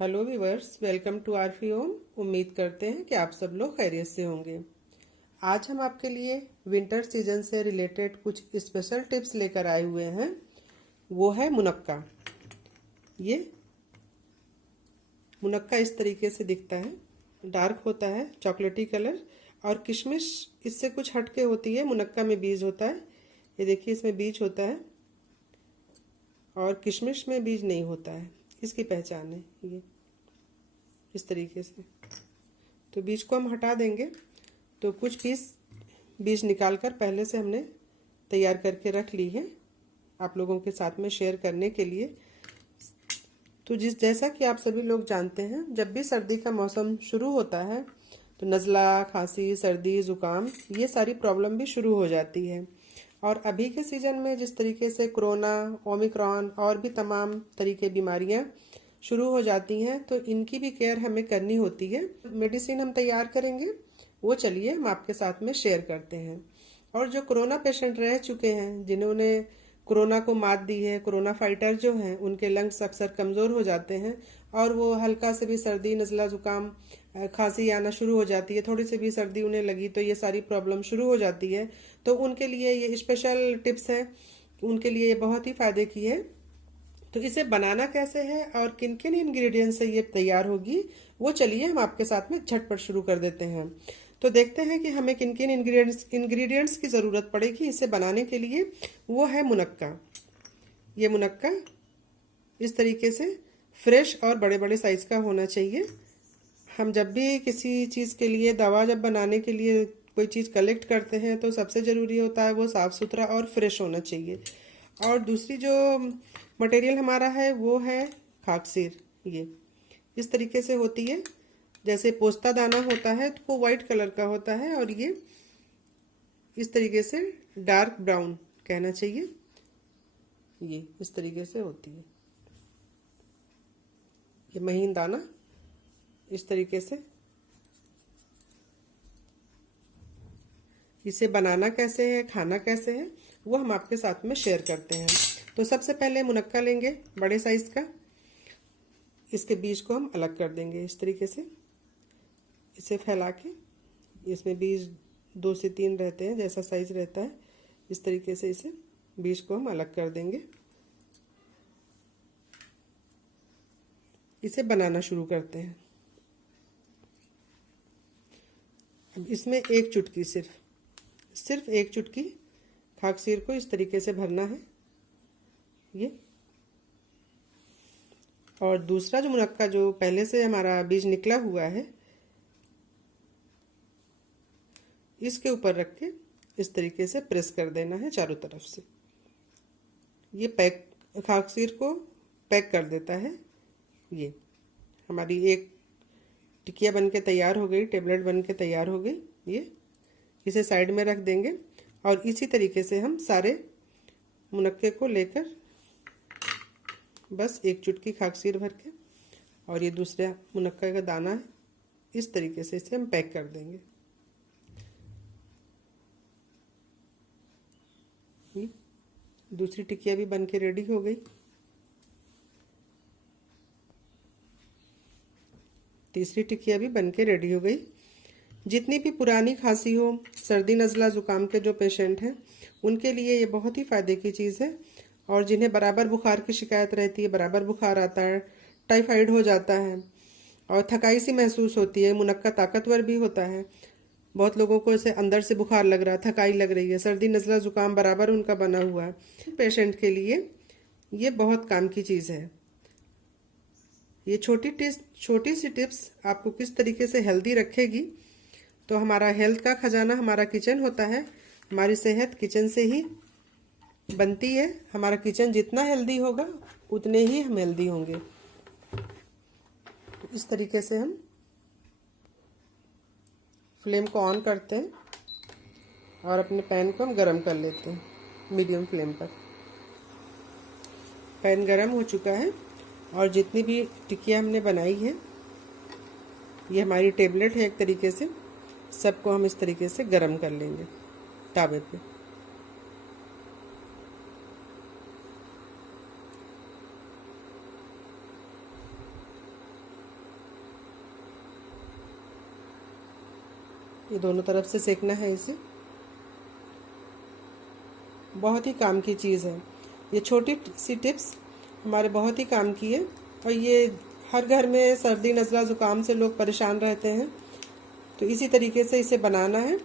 Hello viewers, welcome to Arfi home. उम्मीद करते हैं कि आप सब लोग खैरियत से होंगे। आज हम आपके लिए विंटर सीजन से रिलेटेड कुछ स्पेशल टिप्स लेकर आए हुए हैं। वो है मुनक्का। ये मुनक्का इस तरीके से दिखता है, डार्क होता है, चॉकलेटी कलर। और किशमिश इससे कुछ हटके होती है। मुनक्का में बीज होता है, ये देखिए इसमें बीज होता है और किशमिश में बीज नहीं होता है। इसकी पहचान है ये इस तरीके से। तो बीज को हम हटा देंगे। तो कुछ पीस बीज निकाल कर पहले से हमने तैयार करके रख ली है आप लोगों के साथ में शेयर करने के लिए। तो जैसा कि आप सभी लोग जानते हैं, जब भी सर्दी का मौसम शुरू होता है तो नज़ला, खांसी, सर्दी, ज़ुकाम ये सारी प्रॉब्लम भी शुरू हो जाती है। और अभी के सीज़न में जिस तरीके से कोरोना, ओमिक्रॉन और भी तमाम तरीके बीमारियां शुरू हो जाती हैं, तो इनकी भी केयर हमें करनी होती है। मेडिसिन हम तैयार करेंगे, वो चलिए हम आपके साथ में शेयर करते हैं। और जो कोरोना पेशेंट रह चुके हैं, जिन्होंने कोरोना को मात दी है, कोरोना फाइटर जो हैं, उनके लंग्स अक्सर कमज़ोर हो जाते हैं और वो हल्का से भी सर्दी, नज़ला, ज़ुकाम, खांसी आना शुरू हो जाती है। थोड़ी सी भी सर्दी उन्हें लगी तो ये सारी प्रॉब्लम शुरू हो जाती है। तो उनके लिए ये स्पेशल टिप्स है, उनके लिए ये बहुत ही फ़ायदे की है। तो इसे बनाना कैसे है और किन किन इंग्रेडिएंट्स से ये तैयार होगी, वो चलिए हम आपके साथ में झटपट शुरू कर देते हैं। तो देखते हैं कि हमें किन किन इंग्रेडिएंट्स की ज़रूरत पड़ेगी इसे बनाने के लिए। वो है मुनक्का। ये मुनक्का इस तरीके से फ्रेश और बड़े बड़े साइज़ का होना चाहिए। हम जब भी किसी चीज़ के लिए, दवा जब बनाने के लिए कोई चीज़ कलेक्ट करते हैं, तो सबसे ज़रूरी होता है वो साफ़ सुथरा और फ्रेश होना चाहिए। और दूसरी जो मटेरियल हमारा है वो है खाकसीर। ये इस तरीके से होती है, जैसे पोस्ता दाना होता है तो वो वाइट कलर का होता है, और ये इस तरीके से डार्क ब्राउन कहना चाहिए। ये इस तरीके से होती है, ये महीन दाना इस तरीके से। इसे बनाना कैसे है, खाना कैसे है, वो हम आपके साथ में शेयर करते हैं। तो सबसे पहले मुनक्का लेंगे बड़े साइज़ का। इसके बीज को हम अलग कर देंगे इस तरीके से। इसे फैला के, इसमें बीज 2 से 3 रहते हैं, जैसा साइज रहता है इस तरीके से इसे बीज को हम अलग कर देंगे। इसे बनाना शुरू करते हैं। अब इसमें एक चुटकी, सिर्फ एक चुटकी खाकसीर को इस तरीके से भरना है ये। और दूसरा जो मुनक्का जो पहले से हमारा बीज निकला हुआ है, इसके ऊपर रख के इस तरीके से प्रेस कर देना है चारों तरफ से। ये खाकसीर को पैक कर देता है। ये हमारी एक टिकिया बन के तैयार हो गई, टेबलेट बन के तैयार हो गई। ये इसे साइड में रख देंगे और इसी तरीके से हम सारे मुनक्के को लेकर बस एक चुटकी खाकसीर भर के, और ये दूसरा मुनक्का का दाना है, इस तरीके से इसे हम पैक कर देंगे। दूसरी टिकिया भी बन के रेडी हो गई। तीसरी टिकिया भी बन के रेडी हो गई। जितनी भी पुरानी खांसी हो, सर्दी, नज़ला, ज़ुकाम के जो पेशेंट हैं, उनके लिए ये बहुत ही फ़ायदे की चीज़ है। और जिन्हें बराबर बुखार की शिकायत रहती है, बराबर बुखार आता है, टाइफाइड हो जाता है और थकाई सी महसूस होती है। मुनक्का ताकतवर भी होता है। बहुत लोगों को इसे अंदर से बुखार लग रहा है, थकाई लग रही है, सर्दी, नज़ला, ज़ुकाम बराबर उनका बना हुआ है। पेशेंट के लिए ये बहुत काम की चीज़ है। ये छोटी सी टिप्स आपको किस तरीके से हेल्दी रखेगी। तो हमारा हेल्थ का खजाना हमारा किचन होता है। हमारी सेहत किचन से ही बनती है। हमारा किचन जितना हेल्दी होगा उतने ही हम हेल्दी होंगे। इस तरीके से हम फ्लेम को ऑन करते हैं और अपने पैन को हम गरम कर लेते हैं मीडियम फ्लेम पर। पैन गरम हो चुका है और जितनी भी टिकिया हमने बनाई है, ये हमारी टेबलेट है एक तरीके से, सबको हम इस तरीके से गरम कर लेंगे तावे पे। ये दोनों तरफ से सेकना है इसे। बहुत ही काम की चीज़ है। ये छोटी सी टिप्स हमारे बहुत ही काम की है, और ये हर घर में सर्दी नज़ला ज़ुकाम से लोग परेशान रहते हैं। तो इसी तरीके से इसे बनाना है।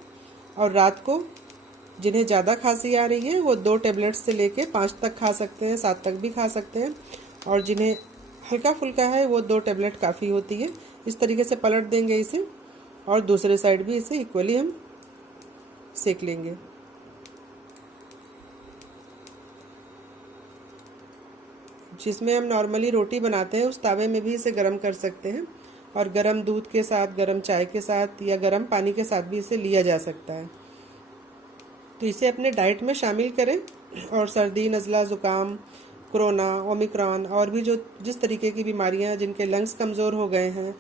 और रात को जिन्हें ज़्यादा खांसी आ रही है वो 2 टेबलेट से लेके 5 तक खा सकते हैं, 7 तक भी खा सकते हैं। और जिन्हें हल्का फुल्का है वो 2 टेबलेट काफ़ी होती है। इस तरीके से पलट देंगे इसे, और दूसरे साइड भी इसे इक्वली हम सेक लेंगे। जिसमें हम नॉर्मली रोटी बनाते हैं उस तावे में भी इसे गर्म कर सकते हैं, और गर्म दूध के साथ, गर्म चाय के साथ या गर्म पानी के साथ भी इसे लिया जा सकता है। तो इसे अपने डाइट में शामिल करें, और सर्दी नज़ला ज़ुकाम, कोरोना, ओमिक्रॉन और भी जो जिस तरीके की बीमारियां, जिनके लंग्स कमज़ोर हो गए हैं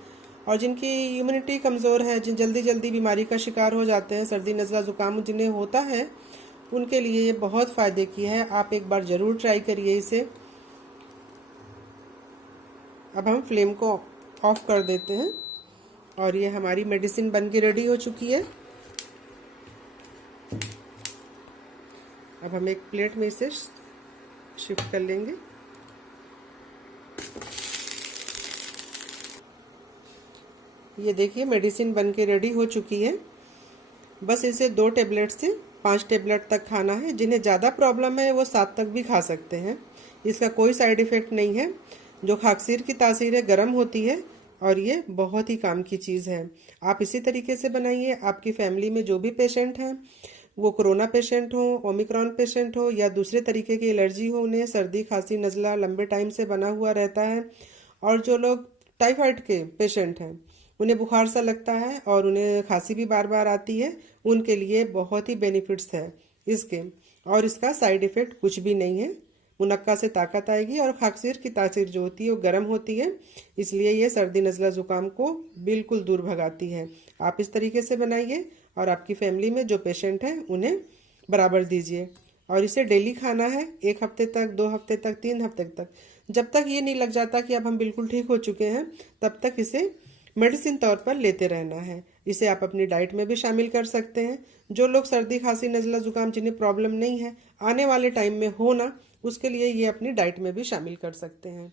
और जिनकी इम्यूनिटी कमज़ोर है, जिन जल्दी जल्दी बीमारी का शिकार हो जाते हैं, सर्दी नज़ला ज़ुकाम जिन्हें होता है, उनके लिए ये बहुत फ़ायदे की है। आप एक बार ज़रूर ट्राई करिए इसे। अब हम फ्लेम को ऑफ कर देते हैं, और ये हमारी मेडिसिन बन के रेडी हो चुकी है। अब हम एक प्लेट में इसे शिफ्ट कर लेंगे। ये देखिए मेडिसिन बन के रेडी हो चुकी है। बस इसे 2 टेबलेट से 5 टेबलेट तक खाना है। जिन्हें ज़्यादा प्रॉब्लम है वो 7 तक भी खा सकते हैं। इसका कोई साइड इफ़ेक्ट नहीं है। जो खाकसीर की तासीर है गर्म होती है, और ये बहुत ही काम की चीज़ है। आप इसी तरीके से बनाइए। आपकी फैमिली में जो भी पेशेंट हैं, वो कोरोना पेशेंट हो, ओमिक्रॉन पेशेंट हो या दूसरे तरीके की एलर्जी हो, उन्हें सर्दी खांसी नज़ला लंबे टाइम से बना हुआ रहता है, और जो लोग टाइफाइड के पेशेंट हैं, उन्हें बुखार सा लगता है और उन्हें खांसी भी बार बार आती है, उनके लिए बहुत ही बेनिफिट्स है इसके। और इसका साइड इफ़ेक्ट कुछ भी नहीं है। मुनक्का से ताकत आएगी, और खाकसीर की तासीर जो होती है वो गर्म होती है, इसलिए ये सर्दी नज़ला ज़ुकाम को बिल्कुल दूर भगाती है। आप इस तरीके से बनाइए, और आपकी फैमिली में जो पेशेंट हैं उन्हें बराबर दीजिए। और इसे डेली खाना है, 1 हफ्ते तक, 2 हफ्ते तक, 3 हफ्ते तक। जब तक ये नहीं लग जाता कि अब हम बिल्कुल ठीक हो चुके हैं, तब तक इसे मेडिसिन तौर पर लेते रहना है। इसे आप अपनी डाइट में भी शामिल कर सकते हैं। जो लोग सर्दी खांसी नज़ला ज़ुकाम जिन्हें प्रॉब्लम नहीं है, आने वाले टाइम में हो ना, उसके लिए ये अपनी डाइट में भी शामिल कर सकते हैं।